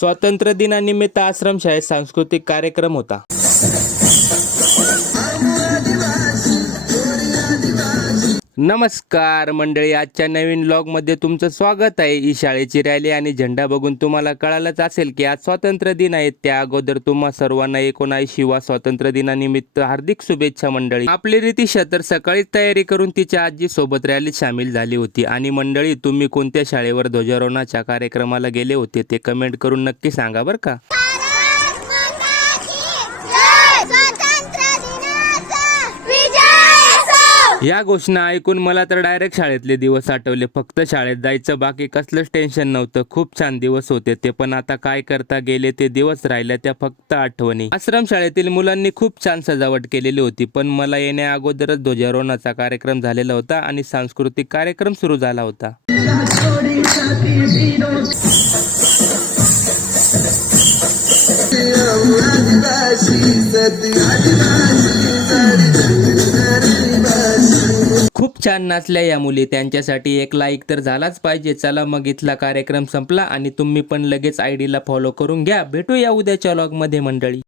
स्वातंत्र्य दिनानिमित्त आश्रमशाळेत सांस्कृतिक कार्यक्रम होता. नमस्कार मंडळी, आजच्या नवीन व्लॉगमध्ये तुमचं स्वागत आहे. ही शाळेची रॅली आणि झेंडा बघून तुम्हाला कळालंच असेल की आज स्वातंत्र्य दिन आहे. त्या अगोदर तुम्हा सर्वांना 79वा स्वातंत्र्य दिनानिमित्त हार्दिक शुभेच्छा मंडळी. आपली रितिशा तर सकाळीच तयारी करून तिच्या आजी सोबत रॅलीत सामील झाली होती. आणि मंडळी, तुम्ही कोणत्या शाळेवर ध्वजारोहणाच्या कार्यक्रमाला गेले होते ते कमेंट करून नक्की सांगा बरं का. या घोषणा ऐकून मला तर डायरेक्ट शाळेतले दिवस आठवले. फक्त शाळेत जायचं, बाकी कसलंच टेन्शन नव्हतं. खूप छान दिवस होते ते. पण आता काय करता, गेले ते दिवस, राहिल्या त्या फक्त आठवणी. आश्रम शाळेतील मुलांनी खूप छान सजावट केलेली होती. पण मला येण्या अगोदरच ध्वजारोहणाचा कार्यक्रम झालेला होता आणि सांस्कृतिक कार्यक्रम सुरू झाला होता. खूप छान नाचल्या या मुली. त्यांच्यासाठी एक लाईक तर झालाच पाहिजे. चला मग, इथला कार्यक्रम संपला आणि तुम्ही पण लगेच आयडीला फॉलो करून घ्या. भेटूया उद्याच्या व्लॉगमध्ये मंडळी.